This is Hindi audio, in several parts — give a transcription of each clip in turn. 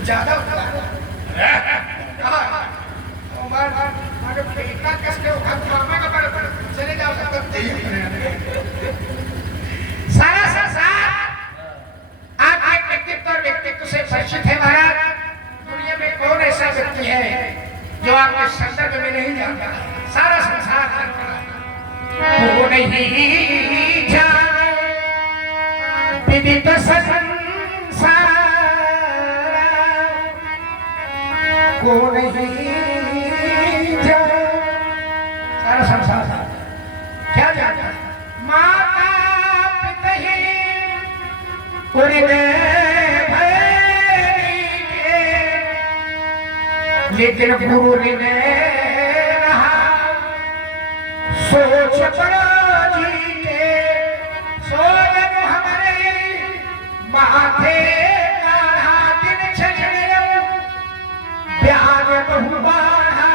ज्यादा चले जाओ सारा संसार आपके व्यक्तित्व और व्यक्तित्व से परिचित है महाराज। दुनिया में कौन ऐसा व्यक्ति है जो आपके संदर्भ में नहीं जानता? सारा संसार जानता है। वो नहीं जाने विदित संसार, को नहीं जाने सारा संसार क्या जानता है? माता पिता ही उड़ गए भैरी के, लेकिन गुरु ने रहा सोच पड़ो जी के। सोजन हमारे माथे काढ़ा दिन छछड़े, ब्याज बहु बाढ़ा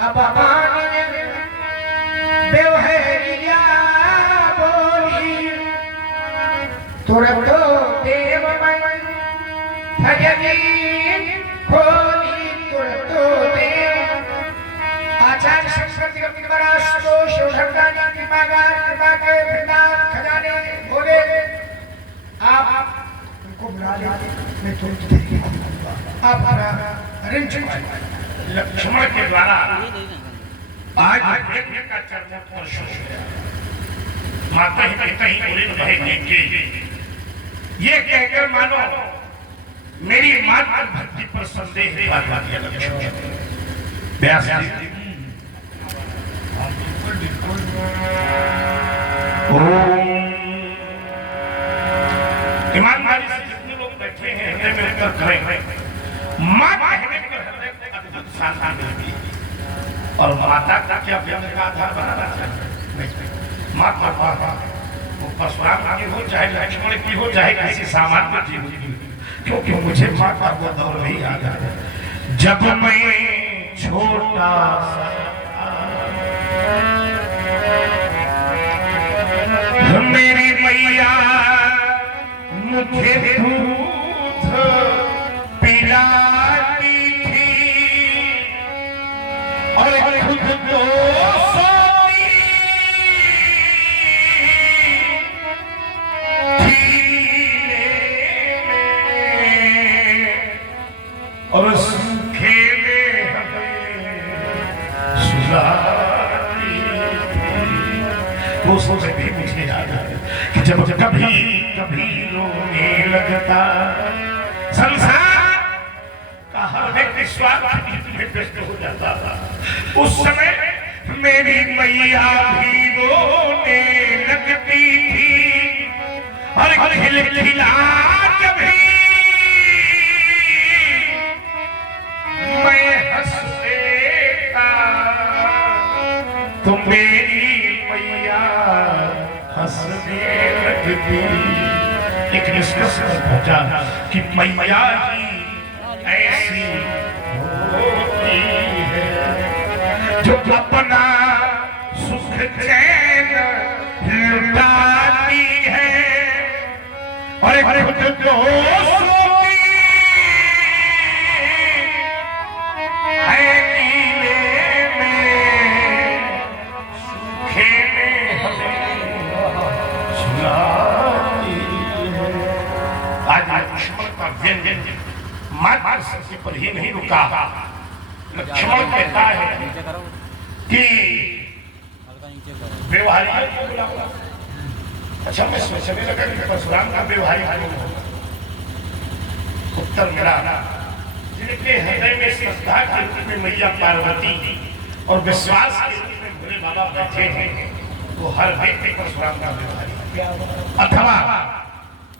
अब पानी बेवहरिया बोली। तुरंत देव मन भजनी खोली, तुरंत देव आचार्य संस्कृति अपनी बरास्तो शिवशंकरानी कृपा के वृंदावन खजाने बोले। आप उनको बुला लेते, मैं तुरंत आप ऋण चुकाएं। लक्ष्मण के द्वारा आज यज्ञ का चरणोत्कर्ष हो गया। माता ही पिता ही पूरे रहे देखे, ये कहकर मानो मेरी माता भक्ति पर संदेह लगा दिया लक्ष्मण। व्यास जी ईमानदारी से जितने लोग बैठे हैं हृदय में लेकर करें, मां कहने पर हृदय अद्भुत शांति मिलती है। और माता का क्या व्यंग का आधार बनाना चाहिए? माता वो परशुराम की हो चाहे लक्ष्मण की हो चाहे किसी सामान्य जीव की, क्योंकि मुझे माता वो दौर नहीं याद है जब मैं छोटा सा मेरी मैया मुझे दूध पिलाती थी और खुद तो सोती थी और सूखे में हमें सुलाती थी। वो सोच भी मुझे याद है कि जब कभी कभी रोने लगता संसार का हर व्यक्ति स्वार्थ में व्यस्त हो जाता था, उस समय मेरी मैया भी रोने लगती थी और खिलखिला कभी मैं हंस देता तो मेरी मैया हंसने लगती। लेकिन इसका समझ पहुंचा कि मैया ही ऐसी होती है जो अपना सुख चैन लुटाती है और खुद को सोती है नीले में, सूखे में हमें सुलाती है। आज लक्ष्मण का व्यंजन मात्र शक्ति पर ही नहीं रुका। लक्ष्मण कहता है कि व्यवहारियों को बुलाऊंगा। अच्छा मैं सोचने लगा कि परशुराम का व्यवहारिक होगा। उत्तर मिला जिनके हृदय में श्रद्धा के रूप में मैया पार्वती और विश्वास के रूप में भोले बाबा बैठे हैं, वो हर व्यक्ति परशुराम का व्यवहारिक। अथवा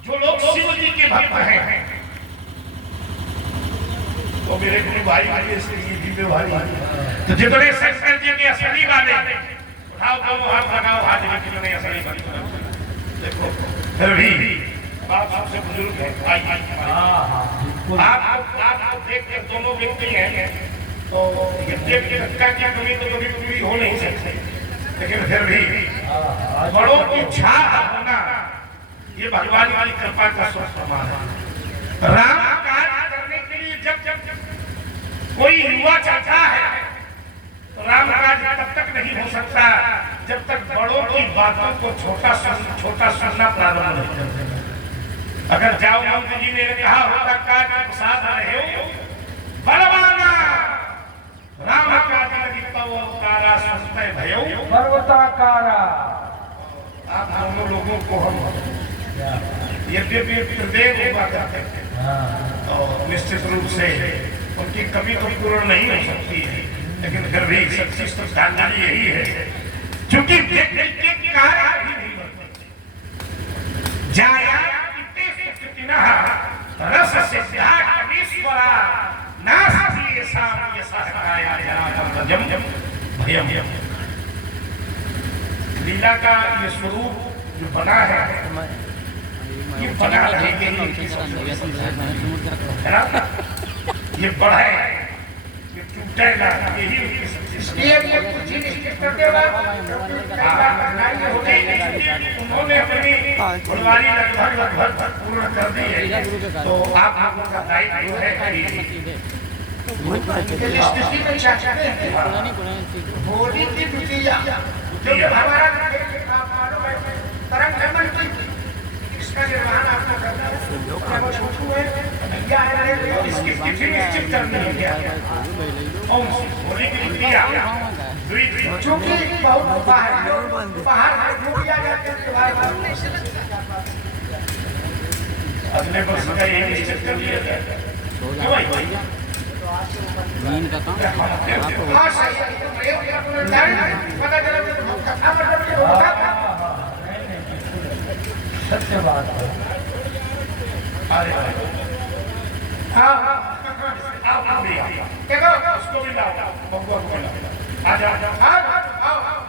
जो लोग शिव जी के भक्त हैं तो मेरे गुरु भाई व्यवहारी, तो जितने शंकर जी के असली वाले उठाओ तो हाथ लगाओ, हाथ में कितने असली वाले देखो। फिर भी आप सबसे बुजुर्ग हैं, आप देख कर दोनों व्यक्ति हैं तो देख की कमी तो कभी पूरी हो नहीं सकती, लेकिन फिर भी बड़ों की इच्छा होना ये भगवान की कृपा का स्वरूप है। राम काज कोई युवा चाहता है तो राम काज तब तक नहीं हो सकता जब तक बड़ों की बातों को छोटा सुनना प्रारंभ नहीं करते। अगर जाओ मंत्री जी ने कहा होता काज प्रसाद रहे हो बलवाना राम काज लगी पवतारा सुनते भयो पर्वताकारा। आप दोनों लोगों को हम यद्यपि प्रदेश हुआ करते थे और निश्चित रूप से उनकी कमी तो पूर्ण नहीं हो सकती है, लेकिन फिर भी सच्ची श्रद्धांजलि यही है क्योंकि कार्य भी नहीं बनते जाया रस सिद्धा कवीश्वरा नास्ति साम्य सहकाया जनार्दनम भयम। लीला का ये स्वरूप जो बना है ये बना रहेंगे ये बढ़े ये टूटे ना, यही उनकी सच्ची ये कुछ ही निश्चित करते उन्होंने अपनी फुलवारी लगभग पूर्ण कर दी है, तो आप लोगों का दायित्व है होली की द्वितीया जो हमारा मालूम है तरंग हेमन की इसका निर्वहन आपको करना है। वो छोटू है भैया है इसकी तिथि निश्चित करनी है और होली की द्वितीया चूंकि बहुत बाहर डूब जाते हैं अगले वर्ष का ये निश्चित कर लिया जाएगा। नींद का काम हाँ सही पता चला कथा मतलब ये होता था। सत्य बात है। अरे हाँ आप भी देखो उसको भी लाओ बबुआ को भी लाओ आ जाओ हाँ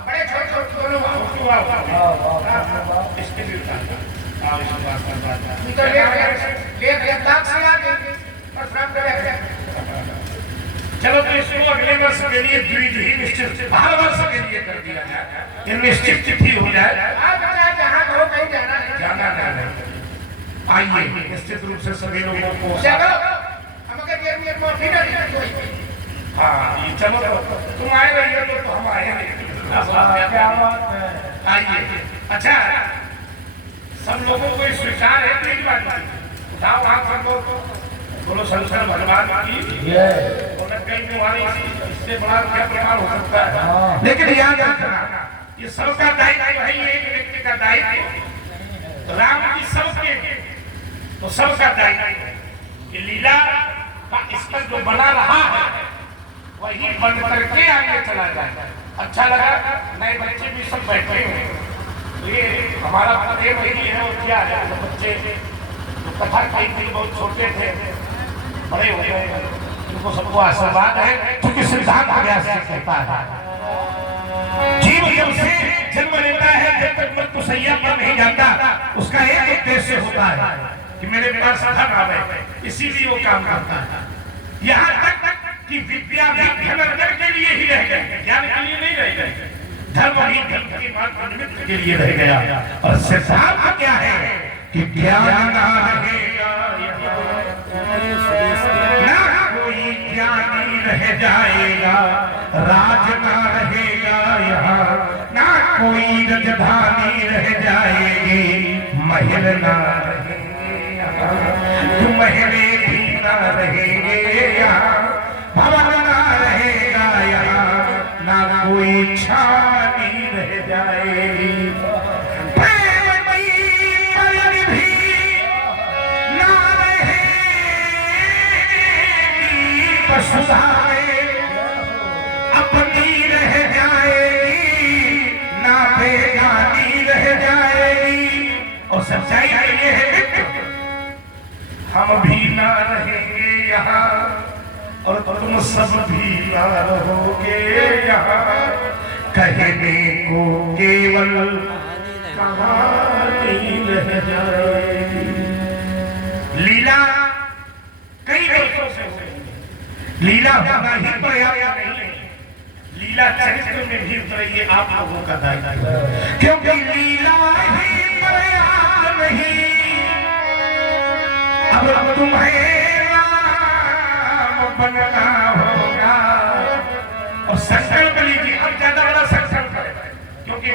बड़े छोटे दोनों इसके लिए आओ इस बात पर तो ले दाग से आ गए और फ्रंट पे चलो तो इसको अगले वर्ष के लिए द्विज ही निश्चित हर वर्ष के लिए कर दिया जाए, ये निश्चित तिथि हो जाए। जहाँ कहो कहीं जाना है जाना नहीं आइए निश्चित रूप से सभी लोगों को चलो हम अगर ये माफी ना दी कोई हाँ ये चलो तो तुम आए रहिए तो हम आए नहीं। क्या बात है। आइए अच्छा सब लोगों को स्वीकार है तो बात उठाओ हाथ रखो बोलो शंकर भगवान की इससे बड़ा क्या प्रमाण हो सकता है। लेकिन याद रखना ये सबका दायित्व है, एक व्यक्ति का दायित्व राम की सबके तो सबका दायित्व ये लीला का स्तर जो बना रहा है वही बंद करके आगे चला जाए। अच्छा लगा नए बच्चे भी सब बैठे हुए तो ये हमारा प्रेम यही है और क्या है जो बच्चे जो कथा कही थी बहुत छोटे थे बड़े हो गए इनको सबको आशीर्वाद है क्योंकि सिद्धांत अभ्यास से कहता है जीव जब से जन्म लेता है जब तक मृत्यु सैया पर नहीं जाता उसका एक उद्देश्य होता है कि मेरे पास धन आवे, इसीलिए वो काम करता है। यहाँ तक कि विद्या भी धन के लिए ही रह गई, ज्ञान के लिए नहीं रह गई, धर्म ही धर्म के मात्र निमित्त के लिए रह गया। और सिद्धांत क्या है कि ज्ञान रहेगा ना कोई ज्ञानी रह जाएगा, राज ना रहेगा यहाँ ना कोई राजधानी रह जाएगी, महल ना रहेंगे यहाँ तो महले भी ना रहेंगे यहाँ, भवन ना रहेगा यहाँ ना कोई छानी रह जाएगी, सुधारे अपनी रह जाएगी ना बेगानी रह जाएगी। और सच्चाई ये है हम भी ना रहेंगे यहाँ और तुम सब भी ना रहोगे यहाँ, कहने को केवल कहानी रह जाएगी। लीला कई वर्षों से हो लीला होना ही पर्याप्त नहीं है, लीला चरित्र में भी उतरिए आप लोगों का दायित्व, क्योंकि लीला ही पर्याप्त नहीं अब तुम्हें राम बनना होगा।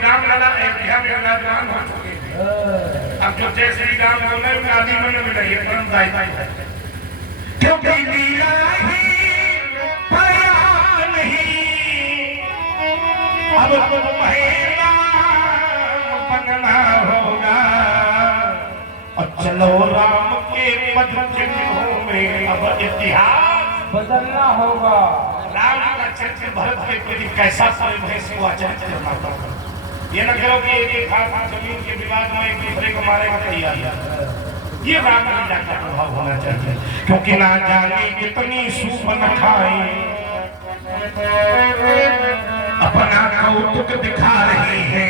राम लला अयोध्या में विराजमान हो चुके हैं। अब जो जय श्री राम बोले उनका आदि मन में रहिए परम दायित्व है, क्योंकि लीला ही पया नहीं, अब तुम्हें बनना होगा और चलो राम के पद चिन्हों में अब इतिहास बदलना होगा। राम का चरित्र भरत के प्रति कैसा परिवेश हुआ चरित्र करना। ये न करो कि एक हाथ जमीन के विवाद में एक दूसरे को मारेगा तैयार, ये राम लीला का प्रभाव होना चाहिए। क्योंकि ना जाने कितनी सूपन खाई अपना कौतुक दिखा रही है,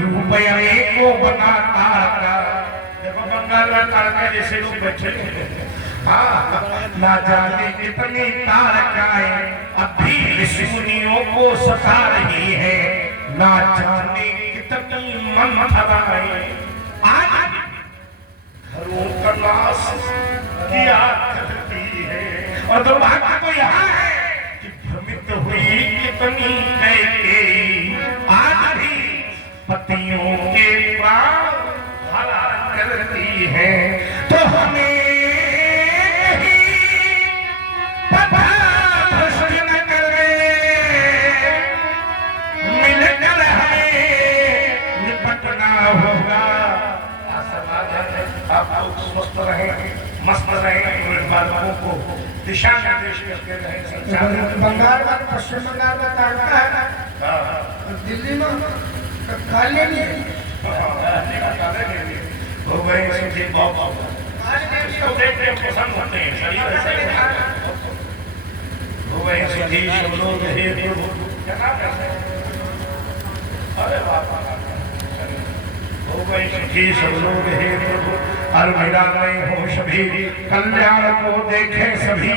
रुपये को बनाता देखो बंगाल में तारका जैसे लोग बैठे ना जाने कितनी तारकाएं अभी ऋषिमुनियों को सता रही है, ना जाने कितनी मंथराएं आज घरों का नाश किया करती है। और दुर्भाग्य तो यहाँ है कि भ्रमित हुई कितनी कैकेयी आज भी पतियों के प्राण हरा करती है। तो हमें आप लोग स्वस्थ रहें, मस्त रहें, बालकों को दिशा निर्देश करते रहें। बंगाल में पश्चिम बंगाल में तारका है ना, दिल्ली में खाली नहीं हो गए समझे बहुत इसको देखते हैं पसंद होते हैं शरीर ऐसे हो गए समझे सब लोग हे प्रभु क्या नाम है, अरे बाबा हो गए सुखी सब लोग हे प्रभु अलमीरा नहीं हो सभी कल्याण को देखे सभी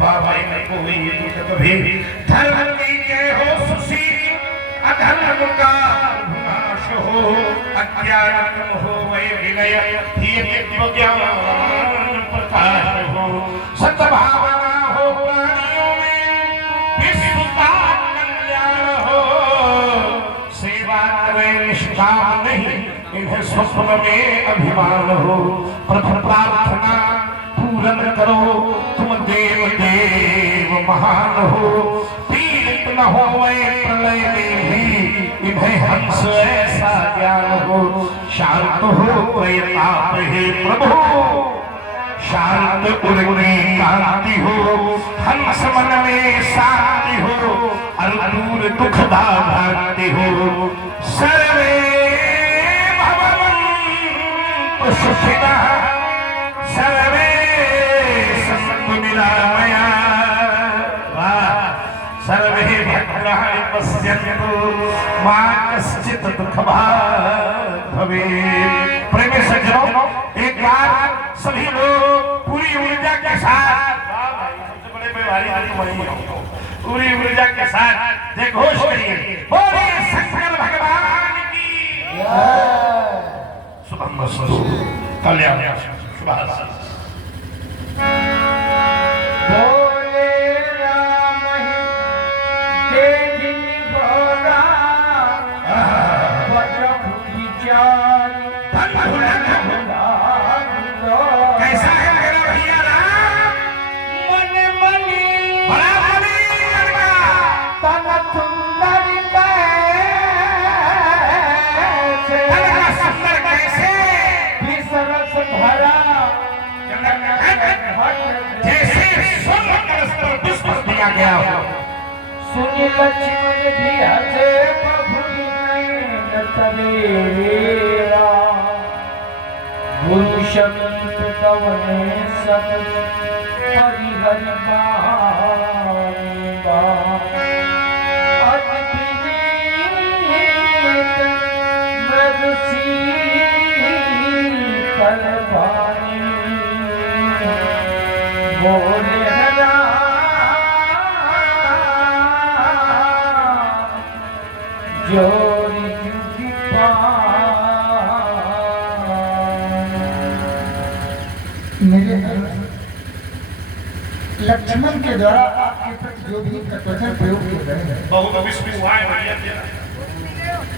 बाबा में कोई दुख कभी धर्म की जय हो सुशील अधर्म का विनाश हो अज्ञान हो वै विनय धीरे ज्ञान प्रकाश हो सद्भावना हो प्राणियों में विश्व का कल्याण हो सेवा करे निष्काम नहीं इन्हें स्वप्न में अभिमान हो प्रथम प्रार्थना पूर्ण करो तुम देव देव महान हो पीड़ित न हो प्रलय में भी इन्हें हंस ऐसा ज्ञान हो शांत हो ताप हे प्रभु शांत उर्गी कांति हो हंस मन में शांति हो और दूर दुख दांति हो सर्वे सुखिता सर्वे सन्तु निरामया सर्वे भद्राः पश्यन्तु मा कश्चित् दुःखभाग् भवेत्। प्रेम सज्जनों एक बार सभी लोग पूरी ऊर्जा के साथ सबसे बड़े व्यवहारी पूरी ऊर्जा के साथ जय घोष करिए बोलिए शंकर भगवान की कल्याण बोले राम तेजिनी भोला वज्र विचार कैसा है मेरा भैया राम मन मनी बड़ा बड़ी तन सुंदर भरा जैसे सोने कलश पर पुष्प दिया गया हो सुनी लक्ष्मण भी हसे प्रभु नयन तरेरा गुरु शब्द कवने सब हरि बाबा अति विनीत मृदुसी कलवानी बोले जोरी जुगी मेरे लक्ष्मण के द्वारा आपके प्रति जो भी कथन प्रयोग किए गए हैं बहुत विस्मय हुआ है भैया तेरा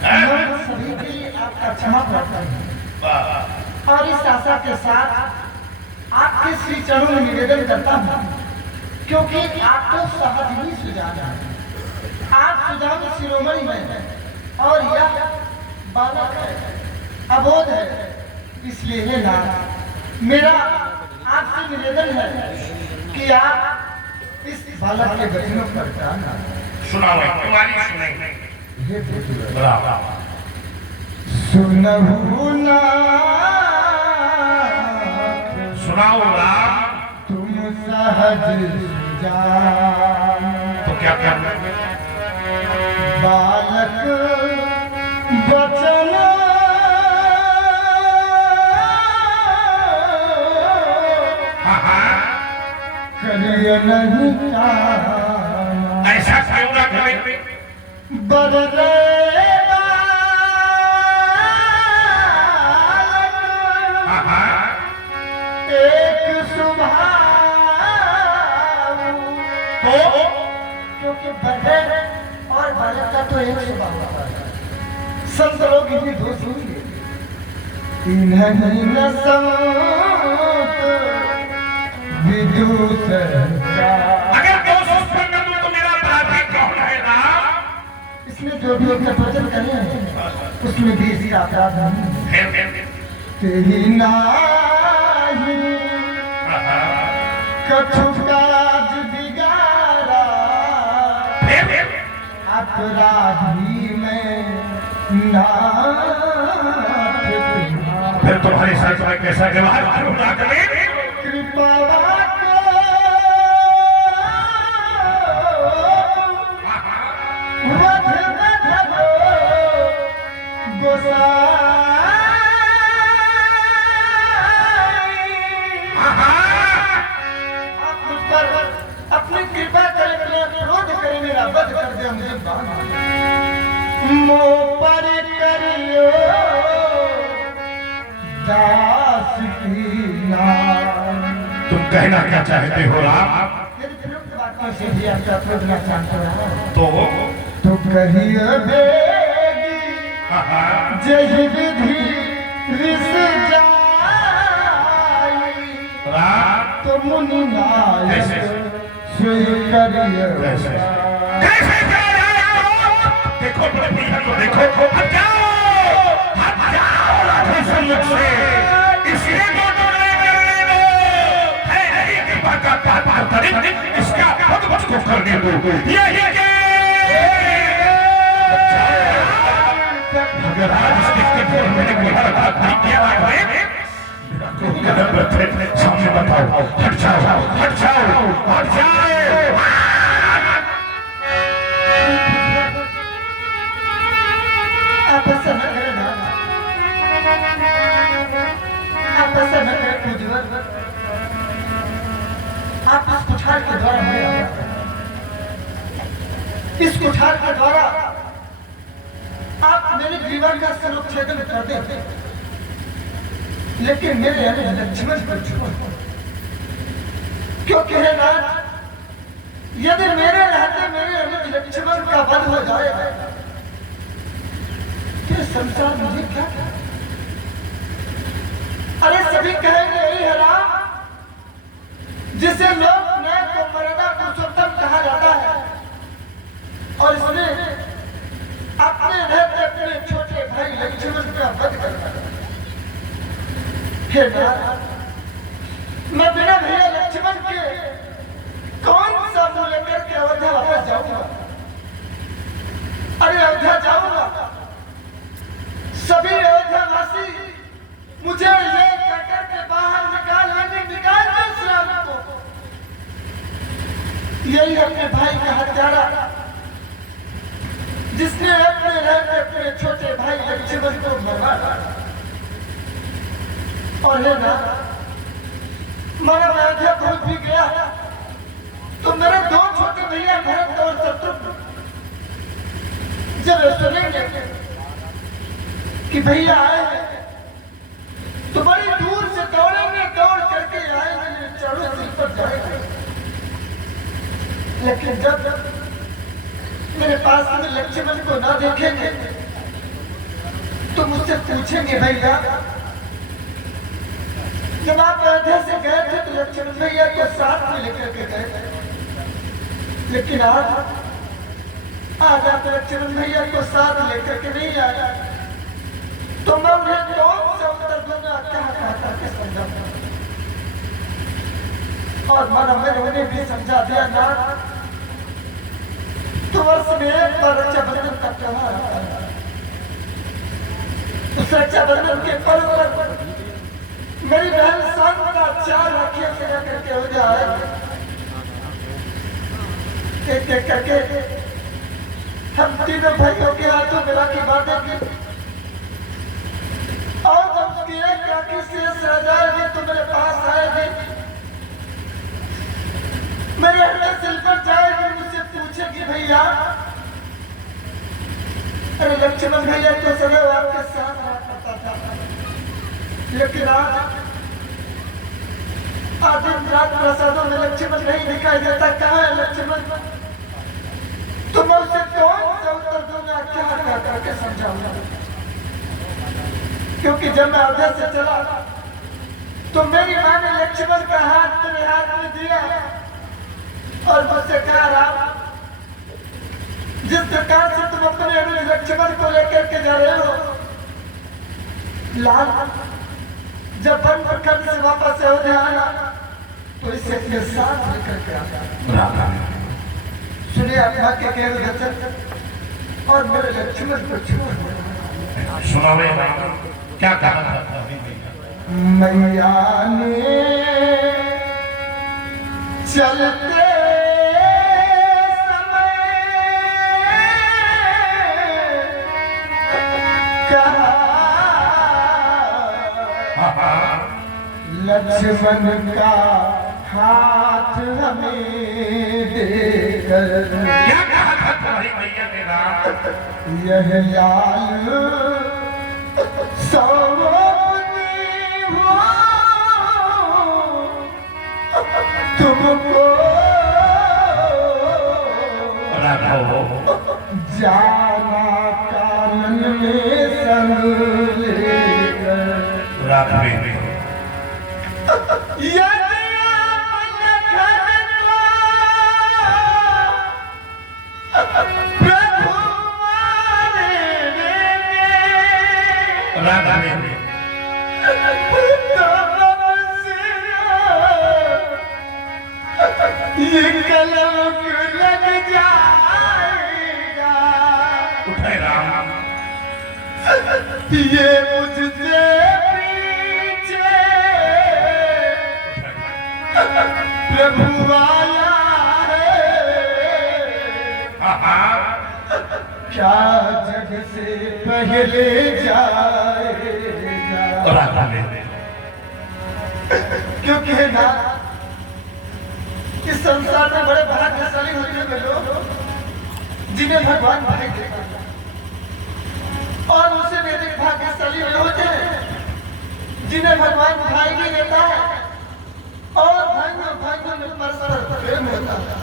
मैं सभी के लिए आपका क्षमा प्रार्थना है और इस आशा के साथ आपके श्री चरणों में निवेदन करता हूँ, क्योंकि आप तो सहजनी सुजान है, आप सुजान शिरोमणि हैं और यह बालक है, अबोध है, इसलिए है ना मेरा आपसे निवेदन है कि आप इस बालक के वचनों पर ध्यान दें। सुनाओ तुम्हारी सुनाई हे बुजुर्ग, बराबर सुनहु ना सुनाओ राम तुम सहज सुजान, तो क्या करना बालक बचन करिय नहीं काना, ऐसा क्यों ना करे बदले एक स्वभाव, क्योंकि बदले और बालक का तो एक स्वभाव होता है। संत लोग इन्हीं दो सुनिए, इन्हीं न संत विदुष अगर दोष उत्पन्न कर दूं तो मेरा अपराधी कौन है राम इसमें जो भी अपने वचन करे हैं उसमें भी इसका अपराध नहीं है। तेरी नाही कछु काज बिगाड़ा, अपराधी में नाथ तुम्हारा। फिर तुम्हारे साथ मैं कैसा व्यवहार करूंगा करें कृपा अपनी कृपा करे, क्रोध करे, मेरा वध कर दे मुझे मोह पर करियो दास की नाम। तुम कहना क्या चाहते हो राम बातों से भी आपका खोजना चाहते हो तो कहिए बेगी जही विधि रिस जाई, राम तो मुनि नायक कैसे? सोई करिए कैसे कैसे जा रहे हो देखो अपने भैया को देखो हट जाओ राधे सम्मुख से इसलिए दोनों नहीं करने दो है नहीं कृपा का पाप करे इसका हद मुझको करने दो ये अगर आज इसके पूर्व मैंने बोला बात नहीं किया है मेरा को कदम रखे सामने बताओ हट जाओ हट जाओ हट जाओ आप ऐसा न करें ना, आप ऐसा न करें पूज्यवर, आप इस कुठार के द्वारा मेरे इस कुठार के द्वारा आप मेरे जीवन का सनुच्छेदन कर देते, लेकिन मेरे लक्ष्मण पर छुपा, क्योंकि है ना यदि मेरे रहते मेरे लक्ष्मण का वध हो जाएगा फिर संसार मुझे क्या कहे? अरे सभी कहेंगे यही है राम जिसे लोग न्याय को मर्यादा पुरुषोत्तम कहा जाता है और इसने अपने रहते अपने छोटे भाई लक्ष्मण का वध कर दिया। हे नाथ, मैं बिना भैया लक्ष्मण के कौन सा मुंह लेकर के अयोध्या वापस जाऊंगा? अरे अयोध्या जाऊंगा सभी अयोध्यावासी मुझे ये कहकर के बाहर निकाल दो श्राप को। यही अपने भाई का हत्यारा जिसने अपने रहते अपने छोटे भाई लक्ष्मण को मरवा डाला। और है ना माना मैं अयोध्या पहुंच भी गया तो मेरे दो छोटे भैया भरत और शत्रुघ्न जब सुनेंगे कि भैया आए हैं तो बड़ी दूर से दौड़ेंगे, दौड़ करके आएंगे, चढ़ो सिर पर जाएंगे। लेकिन जब मेरे पास में लक्ष्मण को ना देखेंगे तो मुझसे पूछेंगे भैया, जब आप अयोध्या से गए थे तो लक्ष्मण भैया को साथ में लेकर के गए थे, लेकिन आज आप लक्ष्मण भैया को साथ लेकर के नहीं आया, तो मैं उन्हें कौन सा उत्तर दूंगा, क्या करके समझाऊंगा। और मन मैंने उन्हें भी समझा दिया ना, तो वर्ष में एक बार रक्षाबंधन का त्योहार आता है। उस रक्षाबंधन के पर्व पर मेरी बहन शांता 4 राखियों से लेकर के हो जाए, एक एक करके हम तीनों भाइयों के हाथों में राखी बांधेंगे, और जब उसकी एक राखी शेष रह जाएगी तो मेरे पास आएगी, मेरे हृदय सिल पर जाएगी, मुझसे पूछेगी भैया, अरे लक्ष्मण भैया तो सदैव आपके साथ रहा करता था, लेकिन आज दिन रात प्रसादों में लक्ष्मण नहीं दिखाई देता, कहाँ है लक्ष्मण? तो मैं उसे कौन सा उत्तर दूंगा, क्या करके समझाऊंगा। क्योंकि जब मैं अयोध्या से चला तो मेरी माँ ने लक्ष्मण का हाथ मेरे हाथ में दिया और मुझसे कहा, राम, जिस प्रकार से तुम अपने लक्ष्मण को लेकर के जा रहे हो, लाल जब वन प्रखंड से वापस अयोध्या आया तो इसे अपने साथ लेकर के आया। सुनिए आत्मा के केवल वचन और मेरे लक्ष्मण को छोड़ सुनावे क्या कहा था मैया ने चलते लक्ष्मण का हाथ हमें देकर, क्या कहा था तुम्हारी मैया ने राम? यह लाल सौंपती हो तुमको, जाना कानन में संग लेकर, ये कलम लग जाएगा, उठे राम, ये मुझसे पीछे प्रभु आया है, क्या जग से पहले जाएगा। क्योंकि ना इस संसार में बड़े भाग्यशाली होते हैं लोग जिन्हें भगवान भाई देता है, और उसे भी अधिक भाग्यशाली होते हैं जिन्हें भगवान भाई नहीं देता है, और भाइयों में परस्पर प्रेम होता है,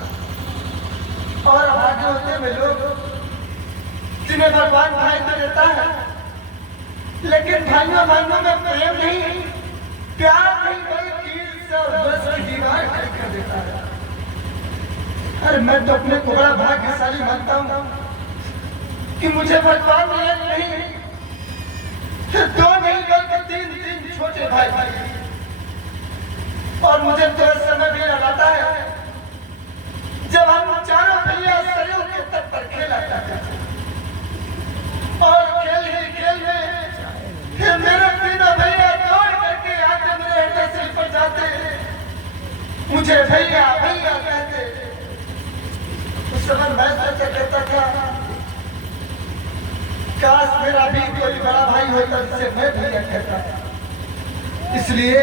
और भाग्य होते हैं लोग जिन्हें भगवान भाई तो देता है, लेकिन भाइयों में प्रेम नहीं, प्यार नहीं, बल्कि बस दीवार कर देता है। अरे मैं तो अपने को बड़ा भाग्यशाली मानता हूँ कि मुझे भगवान ने एक नहीं, 2 नहीं बल्कि 3 छोटे भाई, और मुझे तो समय भी लगाता है जब हम चारों भैया सरयू के तट पर खेला करते थे, और खेल में मेरे तीनों भैया दौड़ करके आते, मेरे हृदय से लिपट जाते, मुझे भैया कहते। उस समय मैं सोचा कहता था, काश मेरा भी कोई बड़ा भाई होता जिसे मैं भैया कहता। इसलिए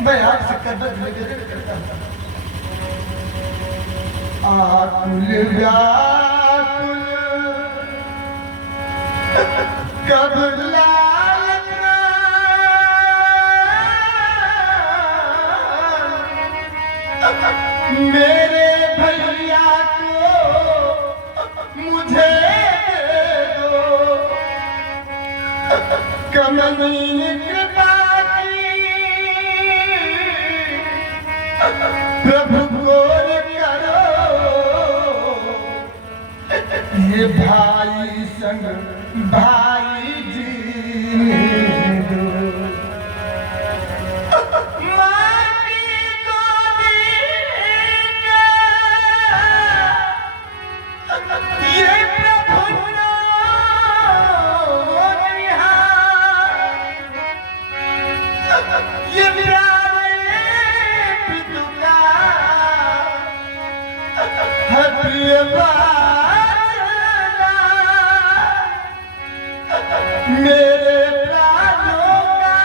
मैं आपसे करबद्ध निवेदन करता हूँ, आकुल व्याकुल कब लाल मेरे भैया को मुझे दो, अपनी कृपा की प्रभु गौर करो, ये भाई संग भाई जीने दो। माटी को दीना, ये प्रभु ये प्यारे पितु का है प्रिय वासना, मेरे प्राणों का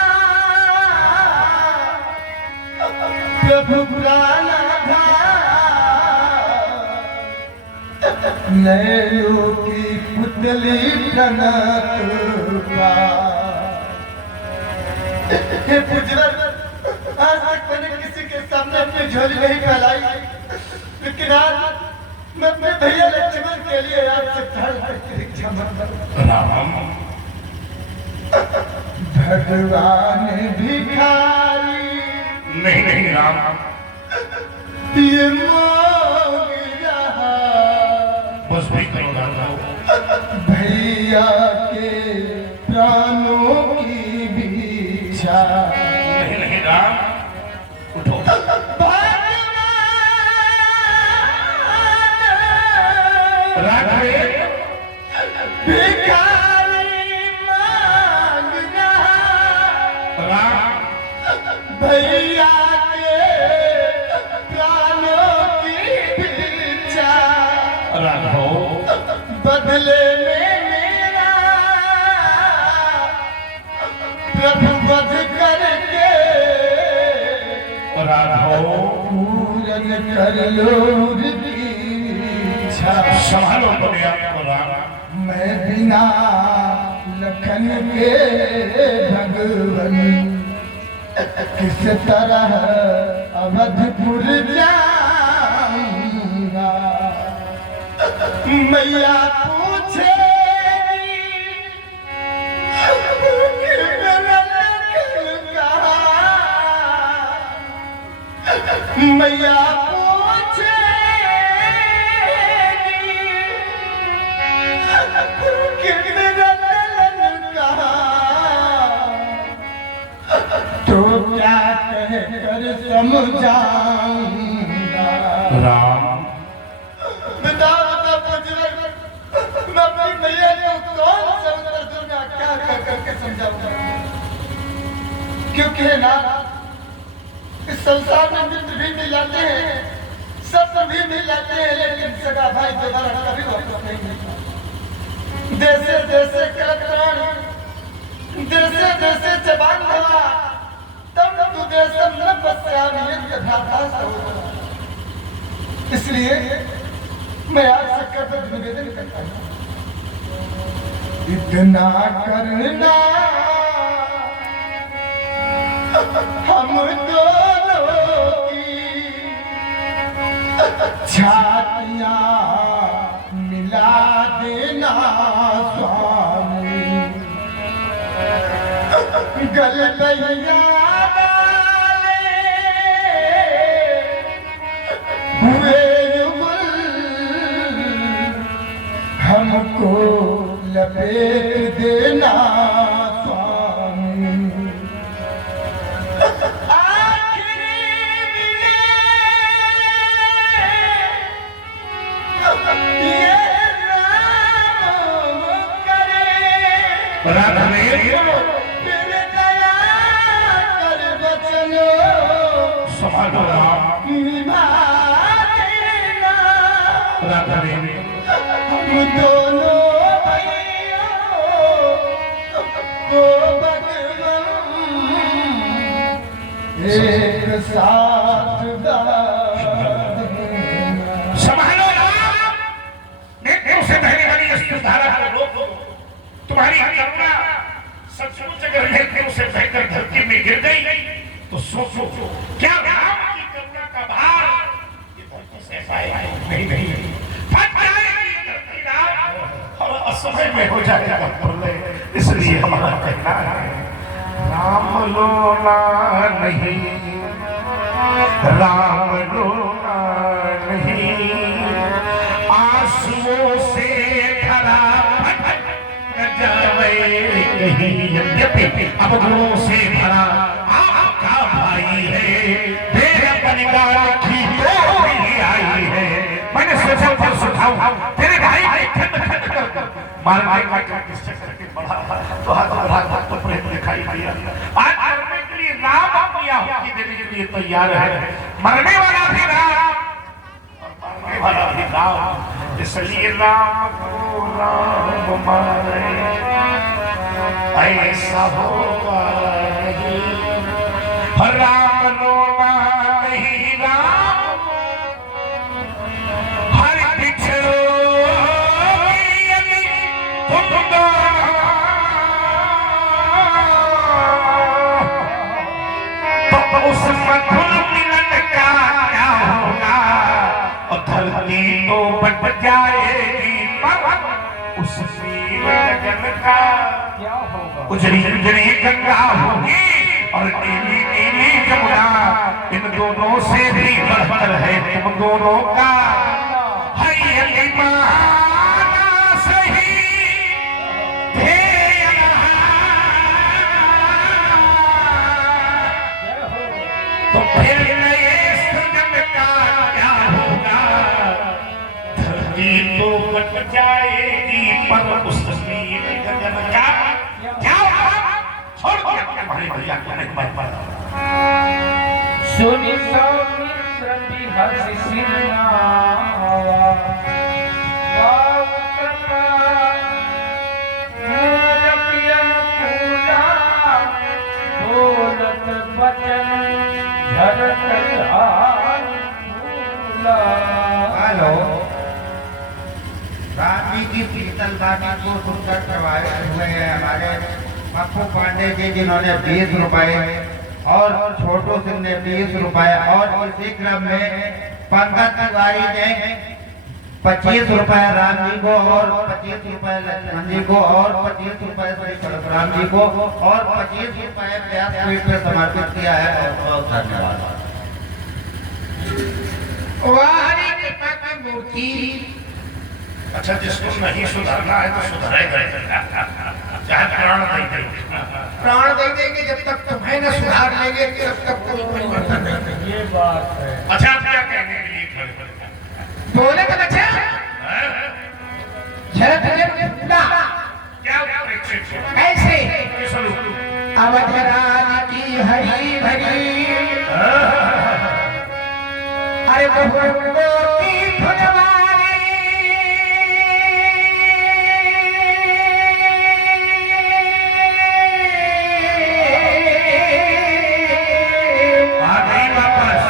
प्रभु प्राणधार, नैनों की पुतली प्रणतवा। हे पुजवर, आज तक मैंने किसी के सामने अपनी झोली नहीं फैलाई, लेकिन आज मैं अपने भैया लक्ष्मण के लिए आपसे क्षमा राम भगवान भिखारी नहीं नहीं राम, ये मांग रहा, बस भी करो राम। भैया के प्राणों की इच्छा। नहीं नहीं राम, उठो। राघवे भिखारी मांग रहा, राम भैया के प्राणों की इच्छा। राघव बदले में मेरा प्रभु वध करके राघव पूरन कर लो उनकी इच्छा। संभालो अपने आप को राम। मैं बिना लखन के भगवन किस तरह अवधपुर जाऊंगा। मैया पूछेगी कि मेरा लखन कहाँ, मैया पूछेगी कि मेरा ललन कहाँ, तो क्या कहकर समझाऊंगा। राम बताओ बताओ पुजवर, मैं अपनी मैया को कौन सा उत्तर दूंगा, क्या कह करके समझाऊंगा। क्योंकि है ना, इस संसार में मित्र भी मिल जाते हैं, शत्रु भी मिल जाते हैं, लेकिन सगा भाई दोबारा कभी वापस नहीं मिलता। देशे देशे कलत्राण, देशे देशे जबान धवा, तम तु देशम न पश्यामि यद्य भ्राता सहोदरा। इसलिए मैं आपसे कर्तव्य निवेदन करता हूँ, इतना करना हम दोनों की छातियां मिला देना स्वामी। गलबैया वाले हुए युगल, हमको लपेट देना स्वामी। आखिरी मिले ये राम करे, राघवे फिर दया कर बचनो संभालो राम। निभा देना। राघवे हम दोनों भाइयों को भगवान एक साथ संभालो राम। नेत्रों से बहने वाली इस धारा को रोको। तुम्हारी करुणा सचमुच अगर नेत्रों से बहकर धरती में गिर गई तो सोचो क्या राम की करुणा का भार ये धरती से पाएगा? नहीं नहीं, फट जाएगी ये धरती राम, और असमय में हो जाएगा प्रलय। इसलिए हमारा कहना है राम लोना नहीं, राम लोना नहीं, आंसुओं से भरा जावे कहीं। यद्यपि अब गुणों से भरा आपका भाई है, तेरा परिवार की नहीं आई है। मैंने सोचा था सुझाव तेरे भाई मारने का किस चक्कर के बढ़ा तो हाथ तो प्रेम दिखाई दिया। आज मरने के लिए राम अपनी आहुति देने के लिए तैयार है, मरने वाला भी राम और मरने वाला भी राम। इसलिए राम को राम मारे, ऐसा होगा नहीं। राम लोना नहीं, राम हर पिछड़ो तो उस मधुर मिलन का क्या होगा। और धरती तो बट जाएगी पर उस गगन का क्या होगा। उजड़ी उजड़ी गंगा होगी और नीली नीली जमुना, इन दोनों से भी बढ़कर है तुम दोनों का है अभिमाना सही। तो फिर नए सृजन का क्या होगा। धरती तो बच जाएगी पर उस नील गगन का क्या होगा। छोड़ दिया तुम्हारे भैया को नहीं मार पाता। सुनि सौमित्र बिहसि सिरनावा, बाऊ कृपा मोर पियन पूजा, बोलत बचन झरत धार फूला। हेलो, राम जी की पीतल बाटी को सुनकर प्रभावित हुए हैं हमारे पप्पू पांडे जी, जिन्होंने 20 रुपए और छोटू सिंह ने 20 रुपए और इसी क्रम में पंकज तिवारी ने 25 रुपए राम जी को और 25 रुपए लक्ष्मण जी को और 25 रुपए श्री परशुराम जी को और 25 रुपए व्यासपीठ पे समर्पित किया है। बहुत बहुत धन्यवाद। वारी कृपा की मूर्ति। अच्छा, जिसको नहीं सुधरना है तो सुधरेगा, चाहे प्राण दे दे। प्राण दे देंगे जब तक तुम्हें न सुधार लेंगे तब तक कोई परिवर्तन नहीं। ये बात है। अच्छा, आप क्या कहने के लिए खड़े बोले तो बच्चा झरत ना क्या प्रेक्षित है? कैसे ये स्वरूप अवध राज की हरी भरी, अरे बहुओं की फुलवारी, आ गई वापस।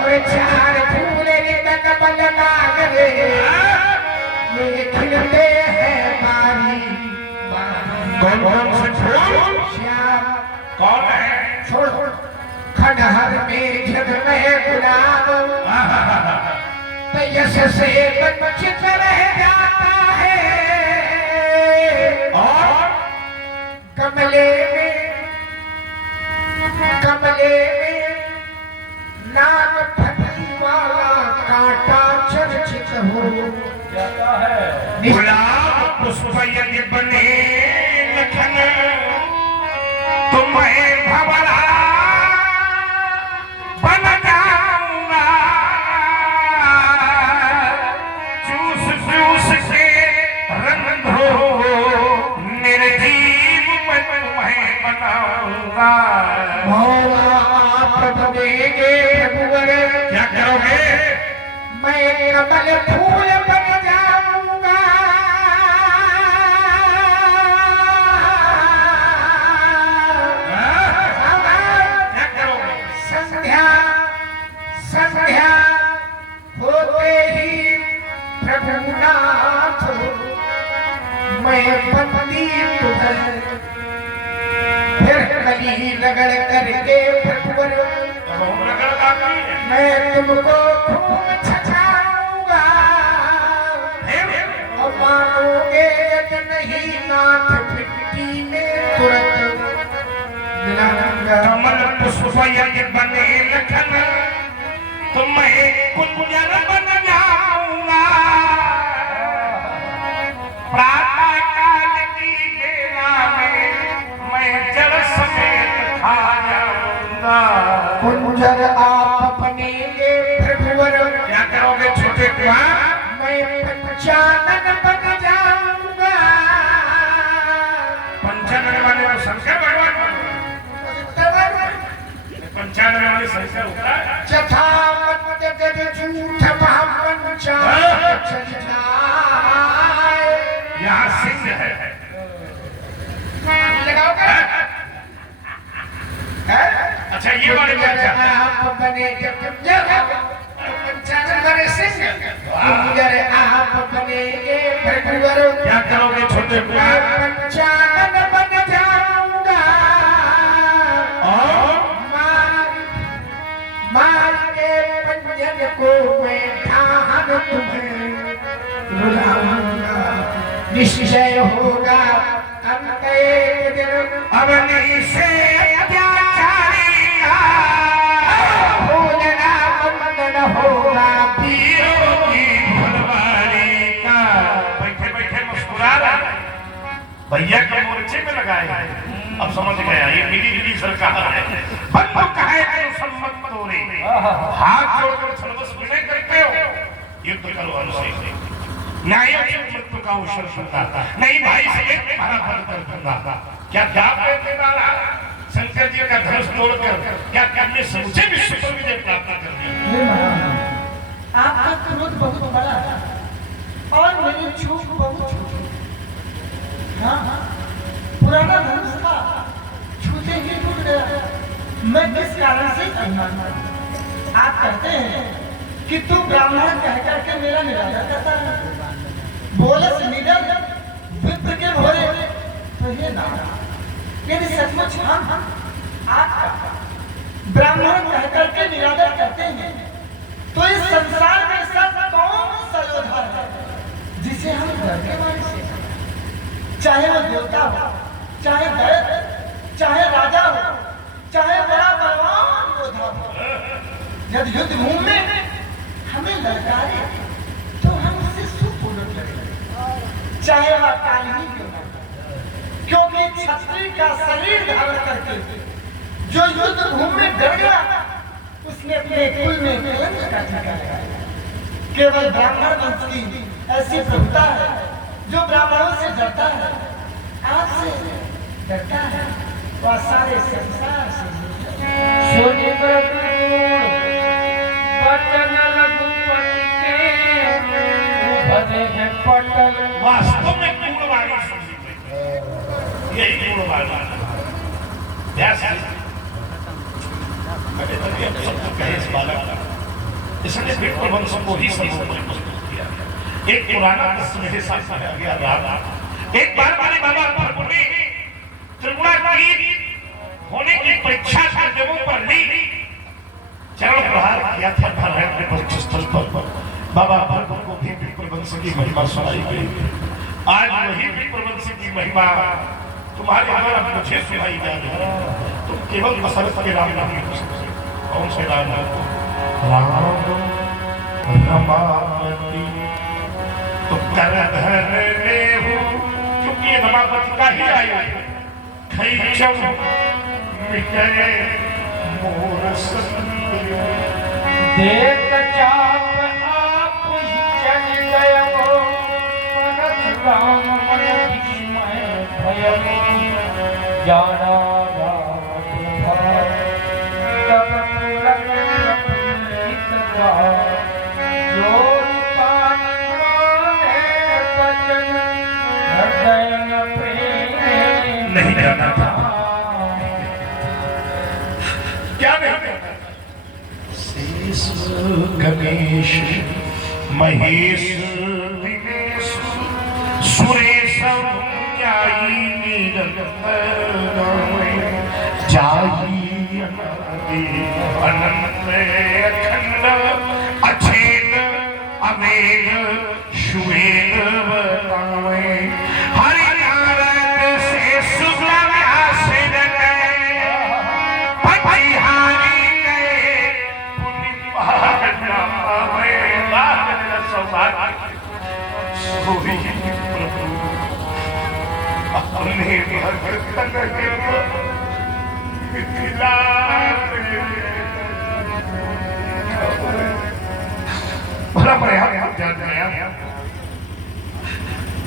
और चार फूल रितक बल नागरे, ये खिलते हैं बारी कौन कौन से फूल? श्याम कौन है? छोड़ खंडहर में झगमे गुलाब, तेजस से वंचित रह जाता है। और कमले में नाग फटी वाला कांटा चर्चित हो जाता है। गुलाब पुष्प यदि बने लखन, तुम्हें भंवरा बन जाऊंगा। चूस चूस के रंग धो निर्जीव मैं तुम्हें बनाऊंगा। भोला आप देंगे प्रभुवर, क्या करोगे? मैं कमल फूल बन जाऊंगा। क्या करोगे? संध्या संध्या होते ही प्रभुनाथ मैं बंदी तुझे, फिर कली रगड़ करके प्रभुवर मैं तुमको खूब छछाऊंगा। और मानोगे यदि नहीं नाथ मिट्टी में तुरंत मिला पंचानन बन जाऊंगा। पंचानन वाले तो शंकर भगवान पंचानन वाले शंकर होता है। जथा मत जग झूठ महापंचा चल जाए। यहाँ सिंह है। लगाओगे? अच्छा ये वाले पंचानन आप बने जब पंचानन बने सिंह, गुजर आप बनेगे भगवर। क्या करोगे छोटे पंचानन बन जाऊंगा और मार के पंजन को मैं ठान तुम्हें रुलाऊंगा। निश्चय होगा अंत एक दिन अवनी से अत्याचारी का भोजना मंगन होगा। वीरों की फुलवारी का। बैठे बैठे मुस्कुरा रहा है। भैया के मोर्चे में लगाए हैं। अब समझ गया ये मिली सरकार है। बंदूक है तो सम्मत तोड़े, हाथ जोड़कर सर्वस्व विनय करते हो। युद्ध करो अनुशेष न्याय मृत्यु का अवसर सुनता नहीं। भाई से एक तुम्हारा फल कर दूंगा। क्या दाप देने वाला शंकर जी का धनुष तोड़कर क्या करने समूचे विश्व को विजय प्राप्त कर दिया। आपका क्रोध बहुत बड़ा है और मेरी चूक बहुत छोटी। हाँ पुराना धनुष था, छूते ही टूट गया। मैं किस कारण से अभिमान करूं? आप कहते हैं कि तू ब्राह्मण कह करके मेरा निरादर करता है। बोले से निडर विप्र के भोरे तो ये नाम। यदि सचमुच हम आपका ब्राह्मण कह करके निरादर करते हैं तो इस संसार में सब कौन सा योद्धा है जिसे हम डरने वाले से, चाहे वो देवता हो, चाहे दैत्य, चाहे राजा हो, चाहे बड़ा बलवान योद्धा हो। यदि युद्ध भूमि में हमें ललकारे तो हम उसे सुपूर्वक लड़ेंगे, चाहे वह काली ही क्यों न हो। क्योंकि क्षत्रिय का शरीर धारण करके जो युद्ध भूमि में डर गया उसने अपने कुल में कलंक का टीका लगाया। केवल ब्राह्मण वंश की ऐसी प्रभुता है जो ब्राह्मणों से डरता है, आपसे डरता है, वह सारे संसार से सुनिकर वचन रघुपति के भले हैं पटल। वास्तव में गुणवाणी सुनी गई। यही गुणवाणी व्यास मैंने तभी अब सब तो कहे इस बालक का, इसने विप्र वंश को ही सर्वोपरि प्रस्तुत किया। एक पुराना प्रश्न मेरे साथ आ गया राम। एक बार मेरे बाबा भरपुरी त्रिगुणातीत होने की परीक्षा देवों पर ली। चरण प्रहार किया था नारायण के परीक्षा स्थल पर। बाबा भरपुर को भी विप्र वंश की महिमा सुनाई गई। आज वही विप्र वंश की महिमा तुम्हारे द्वारा मुझे सुनाई जा रही है। तुम केवल मसरत के राम नाम हो सकते। कौन से राम? राम रमापति तो कर धर ले हो, क्योंकि ये रमापति का ही आयु है। खैचम मिटे मोर संतयो, देख चाप आप ही चल गए हो, मनत राम मन विस्मय भय जाना रावत भार। तब तुरंत प्रफुल्लित था, जो पाने वचन हृदय प्रेम नहीं जाना था। क्या नहीं? शेष गणेश महेश दिनेश सुरेश जाई जाई अनंत अखंड अछेद अमेघ श्वेत बतावे। हरि नारायण से शुक्ला व्यासिन गए, पतिहारी गए पुण्य पावे। सौभाग्य सोई प्रभु अपने भगतन के मिथिला भला प्रयास जान गया।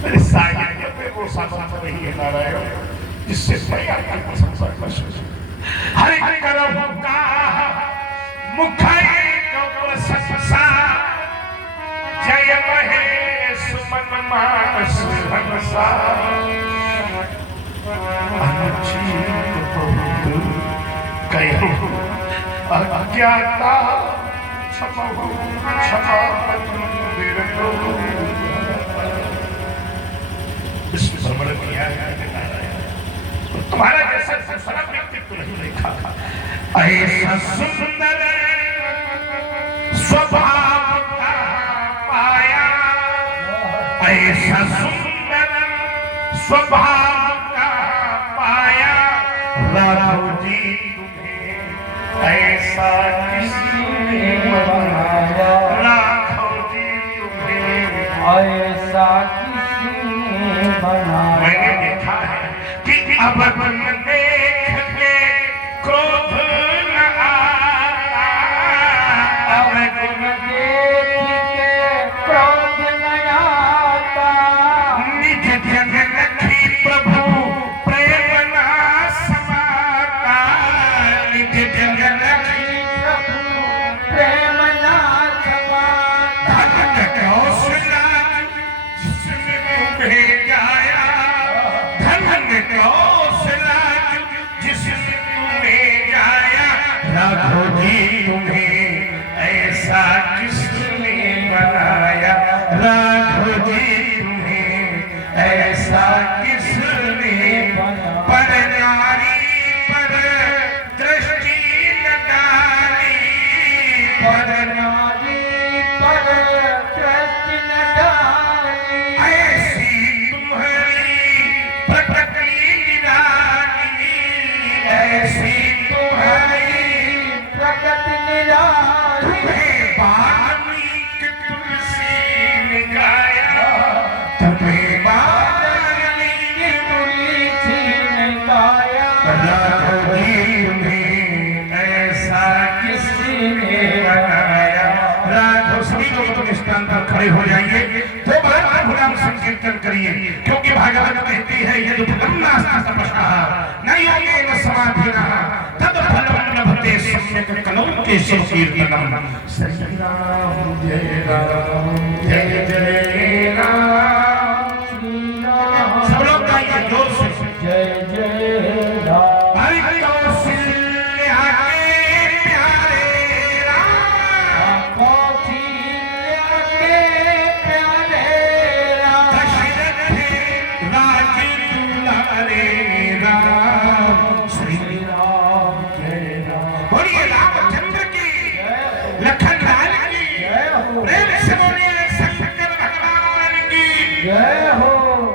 मेरे साहित्य में वो सामर्थ नहीं है नारायण जिससे मैं आपकी प्रशंसा कर सकूं। हरि करम का मुखाय प्रशंसा जय महेश मन मानस हंसा अनुचित बहुत कहो अज्ञाता क्षमा क्षमा भ्रमण किया तुम्हारा जैसा सरल व्यक्तित्व नहीं देखा। ऐसा सुंदर स्वभाव का पाया, ऐसा सुंदर स्वभाव का पाया राघव जी तुम्हें ऐसा किसने बनाया, राघव जी तुम्हें ऐसा किसने बनाया। मैंने देखा है कि अब तुम देख के क्रोध न आता, अब तुम देख के क्रोध न आता। निज जन लखी प्रभु प्रेम न समाता, निज जन लखी प्रभु प्रेम ना समाता। धन कौशला जिसने तुम्हें गाया, धन कौशला जिसने तुम्हें गाया, राघव जी तुम्हें ऐसा किसने बनाया, राघव जी तुम्हें ऐसा किसने बनाया। पर नारी पर दृष्टि न डाली, पर नारी पर दृष्टि न डाली। ऐसी तुम्हारी प्रकृति निराली, ऐसी तुम्हारी प्रगति निराली। तुम्हें वाल्मीकि तुलसी ने गाया, तुम्हें वाल्मीकि तुलसी ने गाया। राघव जी तुम्हें ऐसा किसने बनाया। राघव सभी लोग तुम स्थान पर खड़े हो जाइए, दो बार प्रभु नाम संकीर्तन करिए, क्योंकि भागवत कहती है यदि फलम तपस्या न योगेन समाधिना तद फलम लभते सम्यक कलौ केशव कीर्तनम। श्री राम जय राम जय जय राम। श्री राम सब लोग गाइए जोर से। जय जय राम। हरि कौशल्या के प्यारे राम, कौशल्या के प्यारे राम। दशरथ राज दुलारे